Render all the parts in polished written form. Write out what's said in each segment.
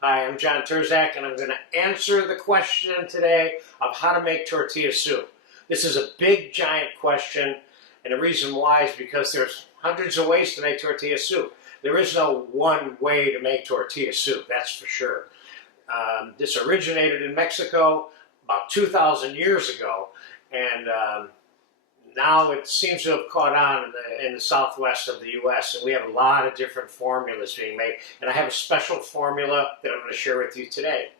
Hi, I'm John Terzak, and I'm going to answer the question today of how to make tortilla soup. This is a big, giant question, and the reason why is because there's hundreds of ways to make tortilla soup. There is no one way to make tortilla soup, that's for sure. This originated in Mexico about 2,000 years ago, and now it seems to have caught on in the southwest of the U.S., and we have a lot of different formulas being made. And I have a special formula that I'm going to share with you today.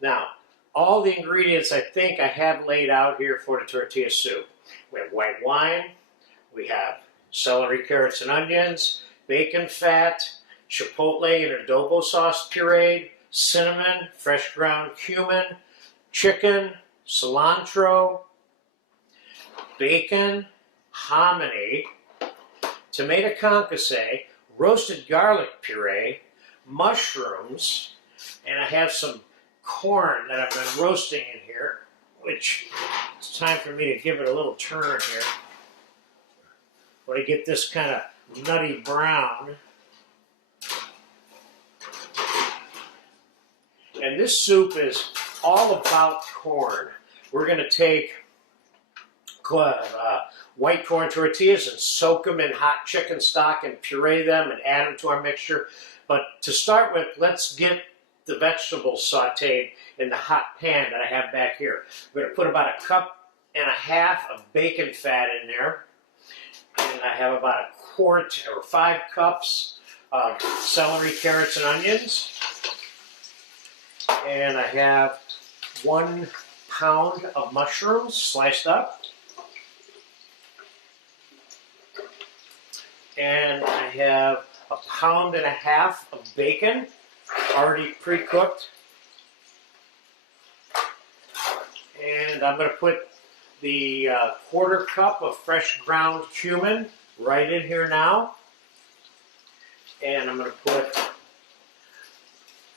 Now, all the ingredients I think I have laid out here for the tortilla soup. We have white wine, we have celery, carrots, and onions, bacon fat, chipotle and adobo sauce pureed, cinnamon, fresh ground cumin, chicken, cilantro, bacon, hominy, tomato concasse, roasted garlic puree, mushrooms, and I have some corn that I've been roasting in here, which it's time for me to give it a little turn here. When I get this kind of nutty brown. And this soup is all about corn. We're going to take white corn tortillas and soak them in hot chicken stock and puree them and add them to our mixture. But to start with, let's get the vegetables sauteed in the hot pan that I have back here. We're going to put about 1.5 cups of bacon fat in there. And I have about 1 quart or 5 cups of celery, carrots, and onions. And I have 1 pound of mushrooms sliced up. And I have 1.5 pounds of bacon, already pre-cooked. And I'm going to put the 1/4 cup of fresh ground cumin right in here now. And I'm going to put a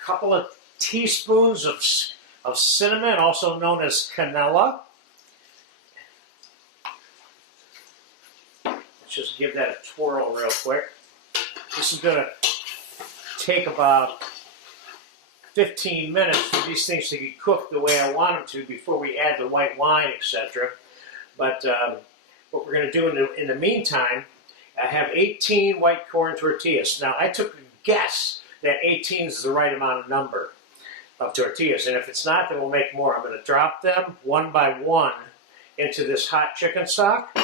couple of teaspoons of cinnamon, also known as canela. Just give that a twirl real quick. This is going to take about 15 minutes for these things to get cooked the way I want them to before we add the white wine, etc. But what we're going to do in the meantime, I have 18 white corn tortillas. Now, I took a guess that 18 is the right number of tortillas. And if it's not, then we'll make more. I'm going to drop them one by one into this hot chicken stock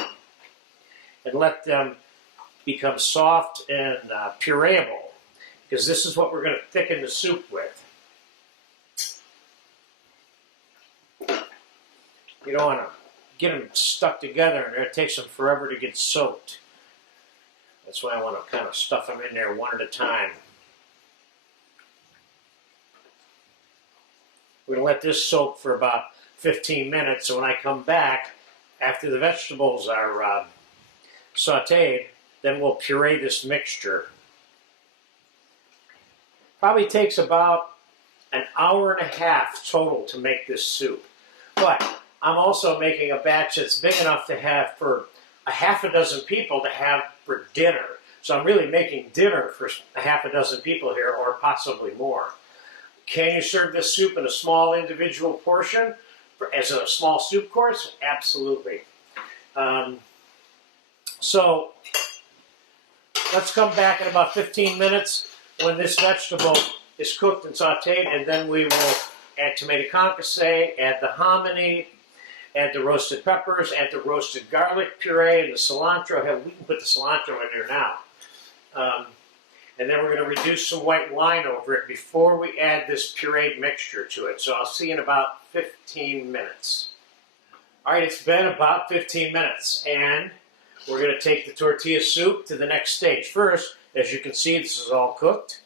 and let them become soft and pureeable, because this is what we're going to thicken the soup with. You don't want to get them stuck together and it takes them forever to get soaked. That's why I want to kind of stuff them in there one at a time. We're going to let this soak for about 15 minutes, so when I come back, after the vegetables are sauteed, then we'll puree this mixture. Probably takes about 1.5 hours total to make this soup. But I'm also making a batch that's big enough to have for 6 people to have for dinner. So I'm really making dinner for 6 people here, or possibly more. Can you serve this soup in a small individual portion as a small soup course? Absolutely. So let's come back in about 15 minutes when this vegetable is cooked and sauteed, and then we will add tomato concasse, add the hominy, add the roasted peppers, add the roasted garlic puree, and the cilantro. We can put the cilantro in there now. And then we're going to reduce some white wine over it before we add this pureed mixture to it. So I'll see you in about 15 minutes. All right, it's been about 15 minutes, and we're going to take the tortilla soup to the next stage. First, as you can see, this is all cooked.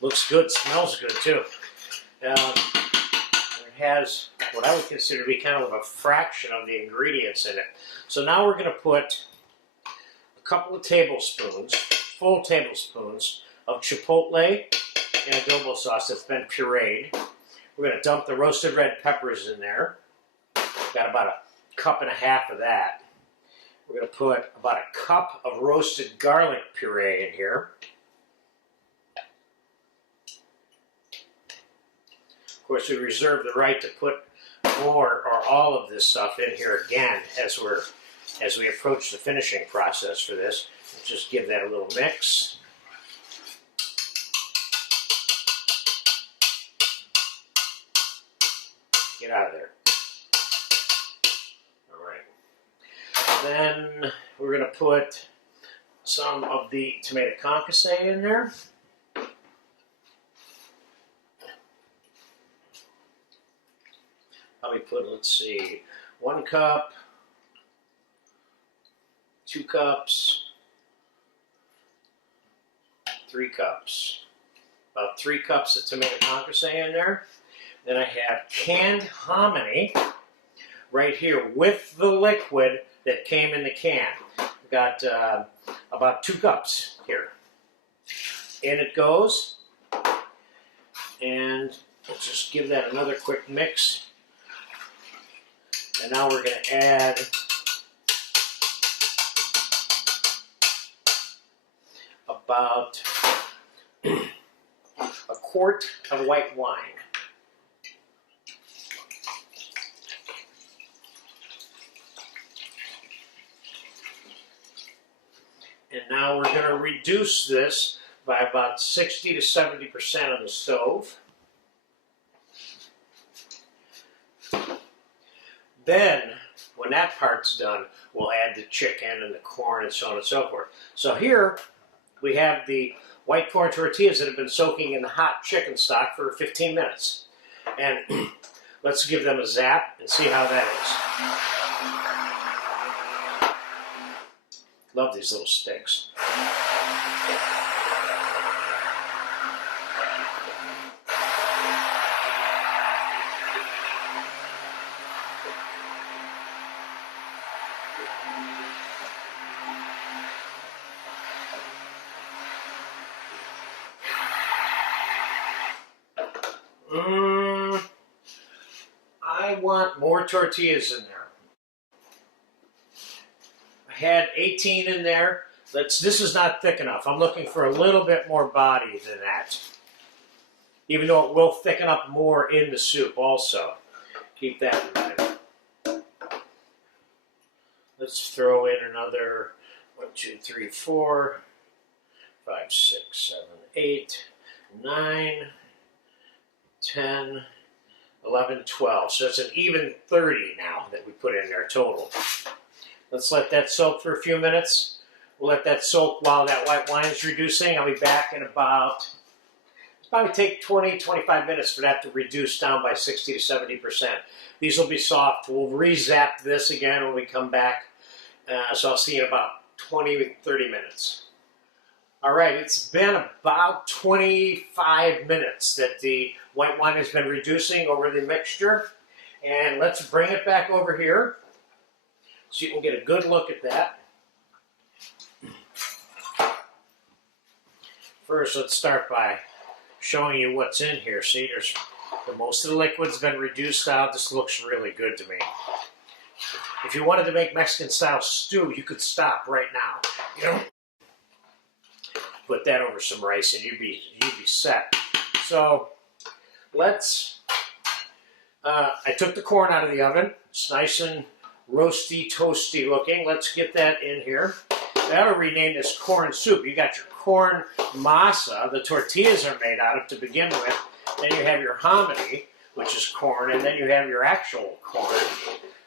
Looks good, smells good too. It has what I would consider to be kind of a fraction of the ingredients in it. So now we're going to put a couple of tablespoons, full tablespoons, of chipotle and adobo sauce that's been pureed. We're going to dump the roasted red peppers in there. Got about 1.5 cups of that. We're going to put about a cup of roasted garlic puree in here. Of course, we reserve the right to put more or all of this stuff in here again as we approach the finishing process for this. Just give that a little mix. Get out of there. All right. Then we're going to put some of the tomato concasse in there. How we put, let's see, 1 cup, 2 cups, 3 cups. About 3 cups of tomato concasse in there. Then I have canned hominy right here with the liquid that came in the can. I've got about 2 cups here. In it goes. And let's just give that another quick mix. And now we're going to add about a quart of white wine. And now we're going to reduce this by about 60 to 70% on the stove. Then, when that part's done, we'll add the chicken and the corn and so on and so forth. So here, we have the white corn tortillas that have been soaking in the hot chicken stock for 15 minutes. And let's give them a zap and see how that is. Love these little sticks. I want more tortillas in there. I had 18 in there. This is not thick enough. I'm looking for a little bit more body than that. Even though it will thicken up more in the soup also. Keep that in mind. Let's throw in another 1, 2, 3, 4, 5, 6, 7, 8, 9, 10, 11, 12. So it's an even 30 now that we put in there total. Let's let that soak for a few minutes. We'll let that soak while that white wine is reducing. I'll be back in about, it'll probably take 20, 25 minutes for that to reduce down by 60 to 70%. These will be soft. We'll re-zap this again when we come back. So I'll see you in about 20, 30 minutes. All right, it's been about 25 minutes that the white wine has been reducing over the mixture. And let's bring it back over here so you can get a good look at that. First, let's start by showing you what's in here. See, most of the liquid's been reduced out. This looks really good to me. If you wanted to make Mexican-style stew, you could stop right now. You know, put that over some rice and you'd be set. So let's. I took the corn out of the oven. It's nice and roasty, toasty looking. Let's get that in here. That'll rename this corn soup. You got your corn masa, the tortillas are made out of to begin with. Then you have your hominy, which is corn, and then you have your actual corn.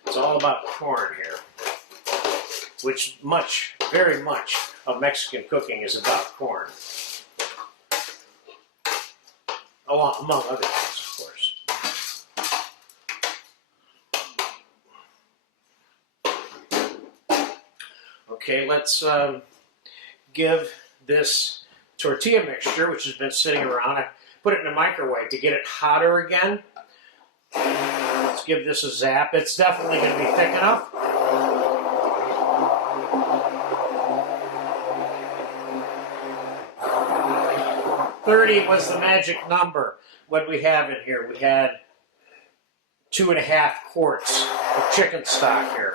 It's all about corn here, which very much of Mexican cooking is about corn. Among other things, of course. Okay, let's give this tortilla mixture, which has been sitting around, I put it in the microwave to get it hotter again. Let's give this a zap. It's definitely going to be thick enough. $30 was the magic number. What we have in here, we had 2.5 quarts of chicken stock here.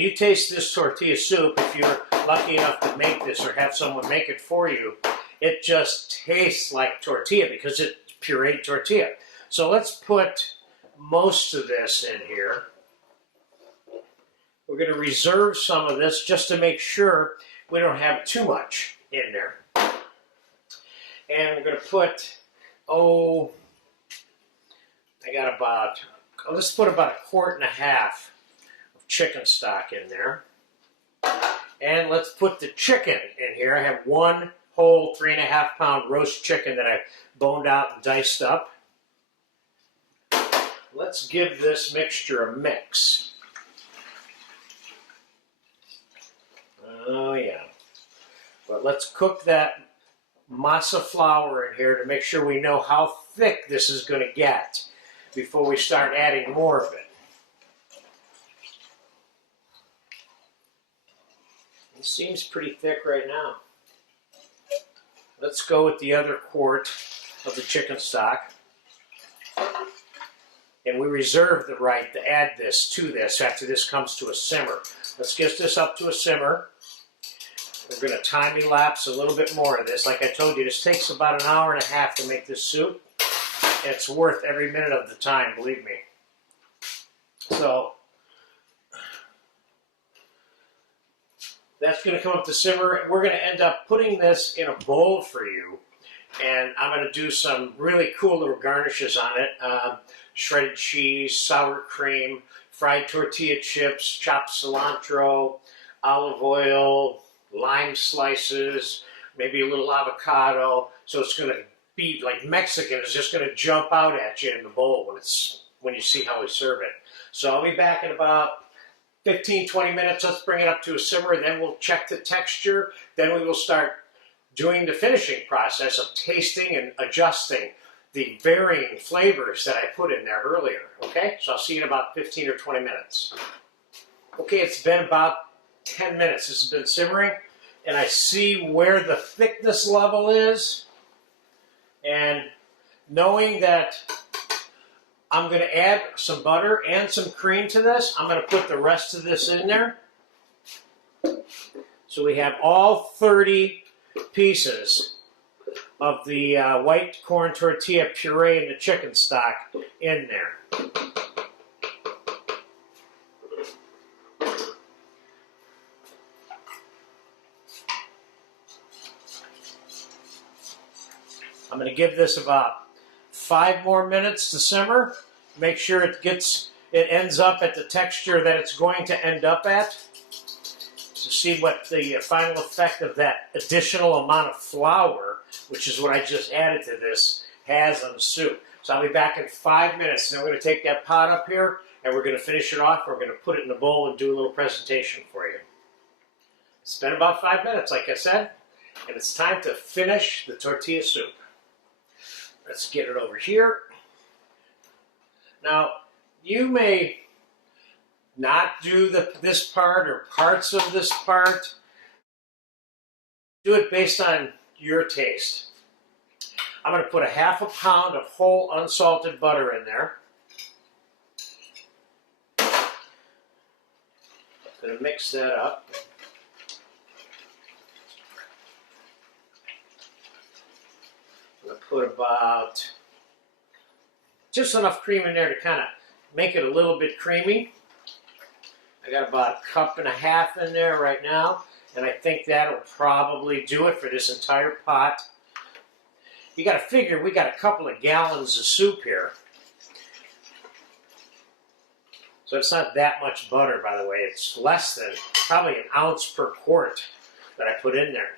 when you taste this tortilla soup, if you're lucky enough to make this or have someone make it for you, it just tastes like tortilla because it's pureed tortilla. So let's put most of this in here. We're going to reserve some of this just to make sure we don't have too much in there. And we're going to put, let's put about 1.5 quarts of chicken stock in there. And let's put the chicken in here. I have one whole 3.5-pound roast chicken that I boned out and diced up. Let's give this mixture a mix. Oh yeah. But let's cook that masa flour in here to make sure we know how thick this is going to get before we start adding more of it. It seems pretty thick right now. Let's go with the other quart of the chicken stock. And we reserve the right to add this to this after this comes to a simmer. Let's get this up to a simmer. We're going to time-elapse a little bit more of this. Like I told you, this takes about 1.5 hours to make this soup. And it's worth every minute of the time, believe me. So that's going to come up to simmer. And we're going to end up putting this in a bowl for you. And I'm going to do some really cool little garnishes on it. Shredded cheese, sour cream, fried tortilla chips, chopped cilantro, olive oil, lime slices, maybe a little avocado. So it's going to be like Mexican. It's just going to jump out at you in the bowl when you see how we serve it. So I'll be back in about 15-20 minutes. Let's bring it up to a simmer. Then we'll check the texture. Then we will start doing the finishing process of tasting and adjusting the varying flavors that I put in there earlier. Okay, so I'll see you in about 15 or 20 minutes. Okay, it's been about 10 minutes. This has been simmering, and I see where the thickness level is. And knowing that I'm going to add some butter and some cream to this, I'm going to put the rest of this in there. So we have all 30 pieces of the white corn tortilla puree and the chicken stock in there. I'm going to give this about 5 more minutes to simmer. Make sure it ends up at the texture that it's going to end up at. To see what the final effect of that additional amount of flour, which is what I just added to this, has on the soup. So I'll be back in 5 minutes. Now we're going to take that pot up here and we're going to finish it off. We're going to put it in the bowl and do a little presentation for you. It's been about 5 minutes, like I said, and it's time to finish the tortilla soup. Let's get it over here. Now, you may not do this part or parts of this part. Do it based on your taste. I'm going to put 1/2 pound of whole unsalted butter in there. I'm going to mix that up. I'm going to put about just enough cream in there to kind of make it a little bit creamy. I got about 1.5 cups in there right now, and I think that'll probably do it for this entire pot. You got to figure we got a couple of gallons of soup here. So it's not that much butter, by the way. It's less than probably 1 ounce per quart that I put in there.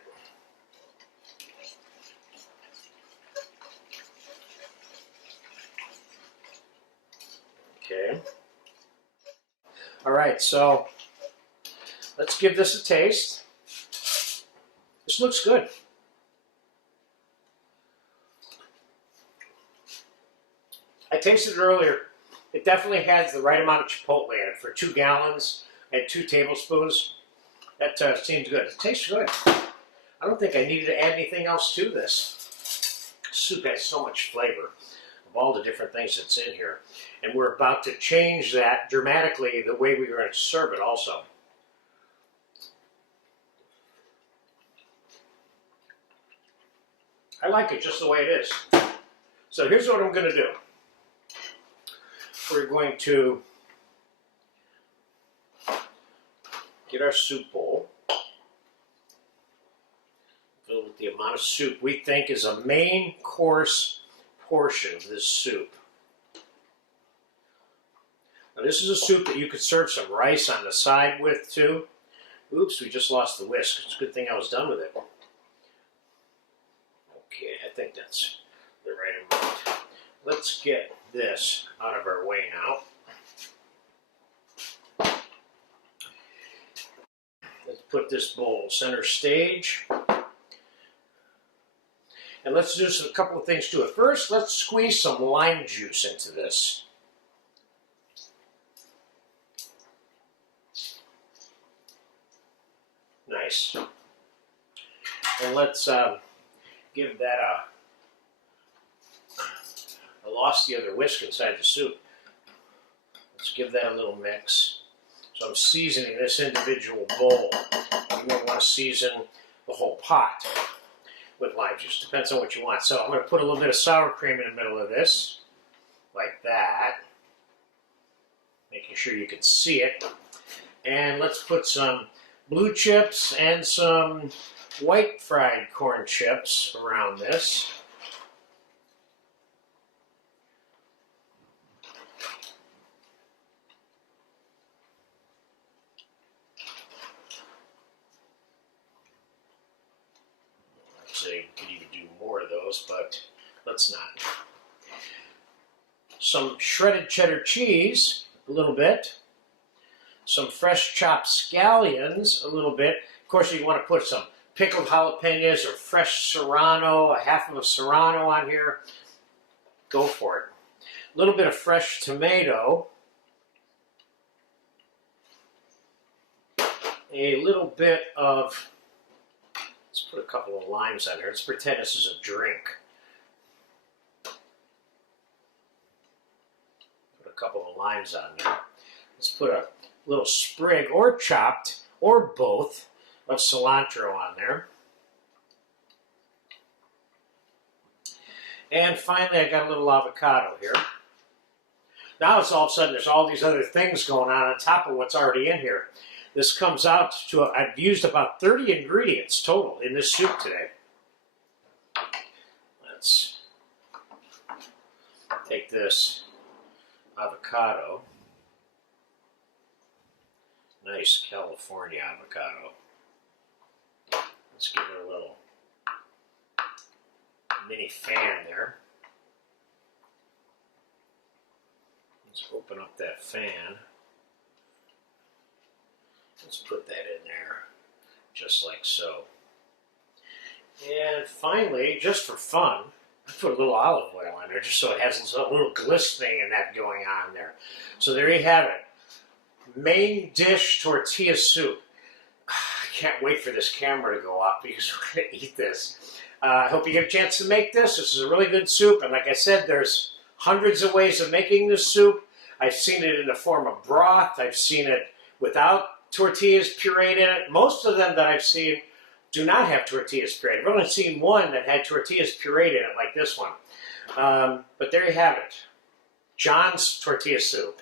Okay. All right, so let's give this a taste. This looks good. I tasted it earlier. It definitely has the right amount of chipotle in it. For 2 gallons and 2 tablespoons, that seems good. It tastes good. I don't think I needed to add anything else to this. Soup has so much flavor of all the different things that's in here. And we're about to change that dramatically the way we're going to serve it also. I like it just the way it is. So here's what I'm going to do. We're going to get our soup bowl, fill with the amount of soup we think is a main course portion of this soup. Now this is a soup that you could serve some rice on the side with too. Oops, we just lost the whisk. It's a good thing I was done with it. Okay, I think that's the right amount. Let's get this out of our way now. Let's put this bowl center stage. And let's do a couple of things to it. First, let's squeeze some lime juice into this. Nice. And let's give that I lost the other whisk inside the soup. Let's give that a little mix. So I'm seasoning this individual bowl. You may want to season the whole pot with lime juice. Depends on what you want. So I'm going to put a little bit of sour cream in the middle of this, like that. Making sure you can see it. And let's put some blue chips and some white fried corn chips around this. Actually, we could even do more of those, but let's not. Some shredded cheddar cheese, a little bit. Some fresh chopped scallions, a little bit. Of course, you want to put some pickled jalapenos or fresh serrano, a half of a serrano on here. Go for it. A little bit of fresh tomato. A little bit of, let's put a couple of limes on here. Let's pretend this is a drink. Put a couple of limes on there. Let's put a little sprig, or chopped, or both, of cilantro on there. And finally, I got a little avocado here. Now it's all of a sudden, there's all these other things going on top of what's already in here. This comes out to, I've used about 30 ingredients total in this soup today. Let's take this avocado. Nice California avocado. Let's give it a little mini fan there. Let's open up that fan. Let's put that in there, just like so. And finally, just for fun, I put a little olive oil on there, just so it has a little glistening and that going on there. So there you have it. Main dish tortilla soup. I can't wait for this camera to go off because we're going to eat this. I hope you get a chance to make this. This is a really good soup, and like I said, there's hundreds of ways of making this soup. I've seen it in the form of broth. I've seen it without tortillas pureed in it. Most of them that I've seen do not have tortillas pureed. I've only seen one that had tortillas pureed in it, like this one. But there you have it. John's tortilla soup.